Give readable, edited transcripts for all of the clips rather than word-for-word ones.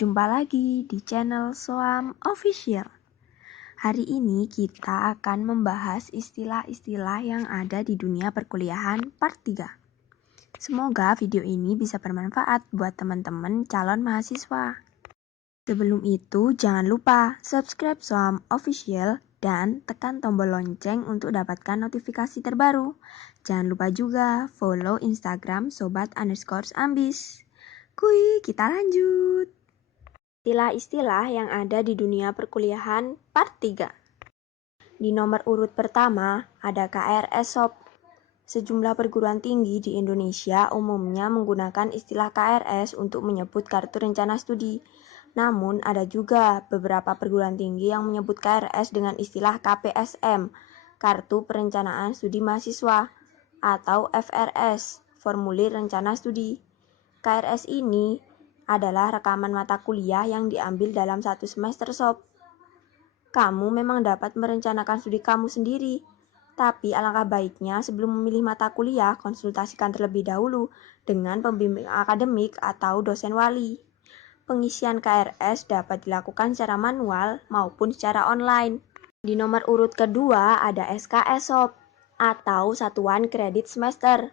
Jumpa lagi di channel Soam Official. Hari ini kita akan membahas istilah-istilah yang ada di dunia perkuliahan part 3. Semoga video ini bisa bermanfaat buat teman-teman calon mahasiswa. Sebelum itu, jangan lupa subscribe Soam Official dan tekan tombol lonceng untuk dapatkan notifikasi terbaru. Jangan lupa juga follow Instagram sobat_ambis. Kuy, kita lanjut. Istilah-istilah yang ada di dunia perkuliahan part 3. Di nomor urut pertama ada KRS Sob. Sejumlah perguruan tinggi di Indonesia umumnya menggunakan istilah KRS untuk menyebut kartu rencana studi. Namun ada juga beberapa perguruan tinggi yang menyebut KRS dengan istilah KPSM, Kartu Perencanaan Studi Mahasiswa, atau FRS, Formulir Rencana Studi. KRS ini adalah rekaman mata kuliah yang diambil dalam satu semester sob. Kamu memang dapat merencanakan studi kamu sendiri, tapi alangkah baiknya sebelum memilih mata kuliah, konsultasikan terlebih dahulu dengan pembimbing akademik atau dosen wali. Pengisian KRS dapat dilakukan secara manual maupun secara online. Di nomor urut kedua ada SKS sob, atau Satuan Kredit Semester.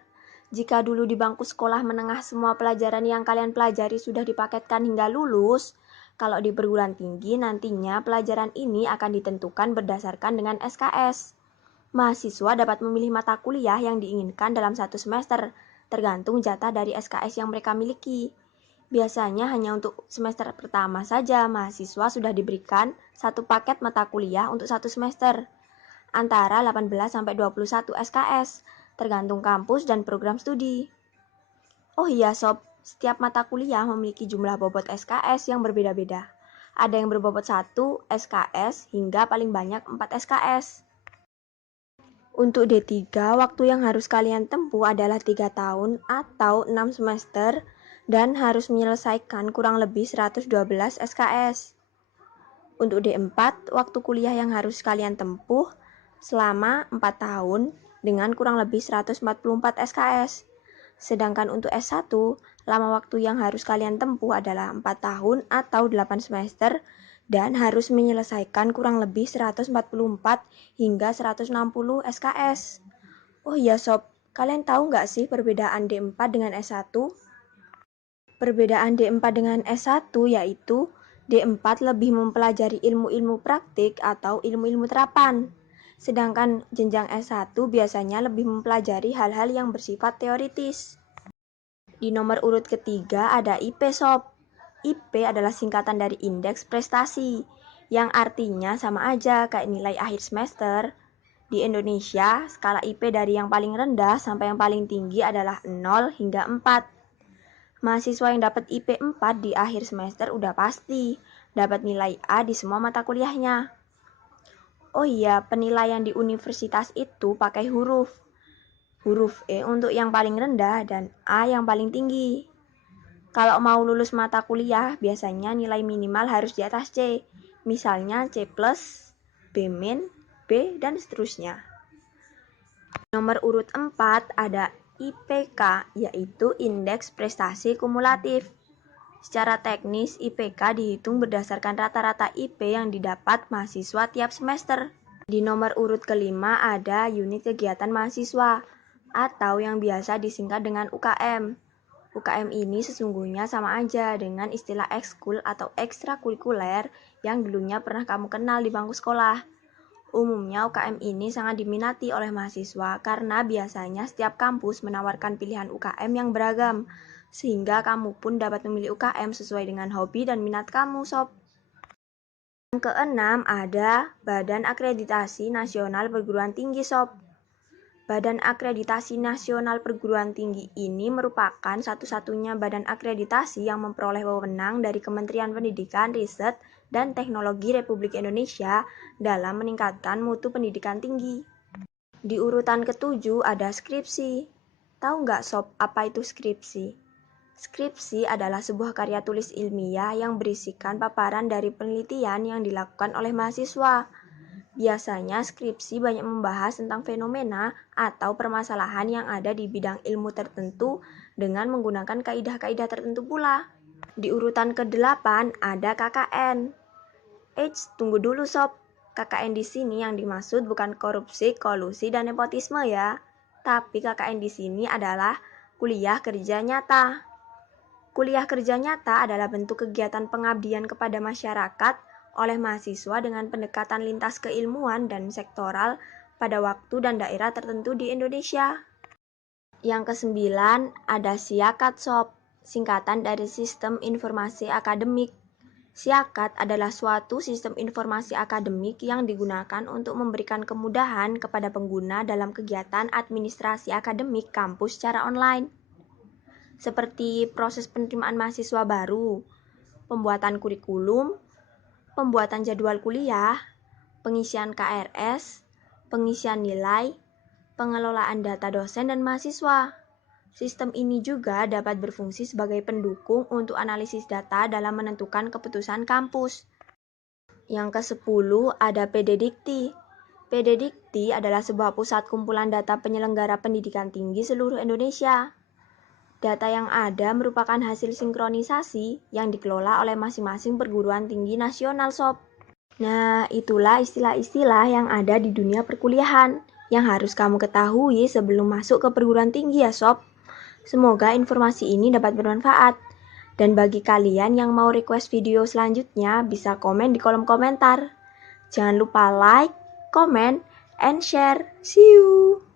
Jika dulu di bangku sekolah menengah semua pelajaran yang kalian pelajari sudah dipaketkan hingga lulus, kalau di perguruan tinggi nantinya pelajaran ini akan ditentukan berdasarkan dengan SKS. Mahasiswa dapat memilih mata kuliah yang diinginkan dalam satu semester, tergantung jatah dari SKS yang mereka miliki. Biasanya hanya untuk semester pertama saja mahasiswa sudah diberikan satu paket mata kuliah untuk satu semester, antara 18-21 SKS, tergantung kampus dan program studi. Oh iya sob, setiap mata kuliah memiliki jumlah bobot SKS yang berbeda-beda. Ada yang berbobot 1 SKS hingga paling banyak 4 SKS. Untuk D3, waktu yang harus kalian tempuh adalah 3 tahun atau 6 semester dan harus menyelesaikan kurang lebih 112 SKS. Untuk D4, waktu kuliah yang harus kalian tempuh selama 4 tahun dengan kurang lebih 144 SKS. Sedangkan untuk S1, lama waktu yang harus kalian tempuh adalah 4 tahun atau 8 semester dan harus menyelesaikan kurang lebih 144 hingga 160 SKS. Oh iya sob, kalian tahu nggak sih perbedaan D4 dengan S1? Perbedaan D4 dengan S1 yaitu D4 lebih mempelajari ilmu-ilmu praktik atau ilmu-ilmu terapan. Sedangkan jenjang S1 biasanya lebih mempelajari hal-hal yang bersifat teoritis. Di nomor urut ketiga ada IP sob. IP adalah singkatan dari indeks prestasi, yang artinya sama aja kayak nilai akhir semester. Di Indonesia, skala IP dari yang paling rendah sampai yang paling tinggi adalah 0 hingga 4. Mahasiswa yang dapat IP 4 di akhir semester udah pasti dapat nilai A di semua mata kuliahnya. Oh iya, penilaian di universitas itu pakai huruf. Huruf E untuk yang paling rendah dan A yang paling tinggi. Kalau mau lulus mata kuliah, biasanya nilai minimal harus di atas C. Misalnya C+, B-, B, dan seterusnya. Nomor urut 4 ada IPK, yaitu Indeks Prestasi Kumulatif. Secara teknis, IPK dihitung berdasarkan rata-rata IP yang didapat mahasiswa tiap semester. Di nomor urut kelima ada unit kegiatan mahasiswa, atau yang biasa disingkat dengan UKM. UKM ini sesungguhnya sama aja dengan istilah ekskul atau ekstrakurikuler yang dulunya pernah kamu kenal di bangku sekolah. Umumnya UKM ini sangat diminati oleh mahasiswa karena biasanya setiap kampus menawarkan pilihan UKM yang beragam, sehingga kamu pun dapat memilih UKM sesuai dengan hobi dan minat kamu sob. Yang keenam ada Badan Akreditasi Nasional Perguruan Tinggi sob. Badan Akreditasi Nasional Perguruan Tinggi ini merupakan satu-satunya badan akreditasi yang memperoleh wewenang dari Kementerian Pendidikan, Riset, dan Teknologi Republik Indonesia dalam meningkatkan mutu pendidikan tinggi. Di urutan ketujuh ada skripsi. Tahu nggak sob apa itu skripsi? Skripsi adalah sebuah karya tulis ilmiah yang berisikan paparan dari penelitian yang dilakukan oleh mahasiswa. Biasanya skripsi banyak membahas tentang fenomena atau permasalahan yang ada di bidang ilmu tertentu dengan menggunakan kaidah-kaidah tertentu pula. Di urutan ke-8 ada KKN. Tunggu dulu sob. KKN di sini yang dimaksud bukan korupsi, kolusi, dan nepotisme ya. Tapi KKN di sini adalah kuliah kerja nyata. Kuliah kerja nyata adalah bentuk kegiatan pengabdian kepada masyarakat oleh mahasiswa dengan pendekatan lintas keilmuan dan sektoral pada waktu dan daerah tertentu di Indonesia. Yang ke-9 ada SIAKAT sob, singkatan dari Sistem Informasi Akademik. SIAKAT adalah suatu sistem informasi akademik yang digunakan untuk memberikan kemudahan kepada pengguna dalam kegiatan administrasi akademik kampus secara online. Seperti proses penerimaan mahasiswa baru, pembuatan kurikulum, pembuatan jadwal kuliah, pengisian KRS, pengisian nilai, pengelolaan data dosen dan mahasiswa. Sistem ini juga dapat berfungsi sebagai pendukung untuk analisis data dalam menentukan keputusan kampus. Yang ke-10 ada PDDikti. PDDikti adalah sebuah pusat kumpulan data penyelenggara pendidikan tinggi seluruh Indonesia. Data yang ada merupakan hasil sinkronisasi yang dikelola oleh masing-masing perguruan tinggi nasional sob. Nah, itulah istilah-istilah yang ada di dunia perkuliahan yang harus kamu ketahui sebelum masuk ke perguruan tinggi ya sob. Semoga informasi ini dapat bermanfaat. Dan bagi kalian yang mau request video selanjutnya bisa komen di kolom komentar. Jangan lupa like, comment, and share. See you!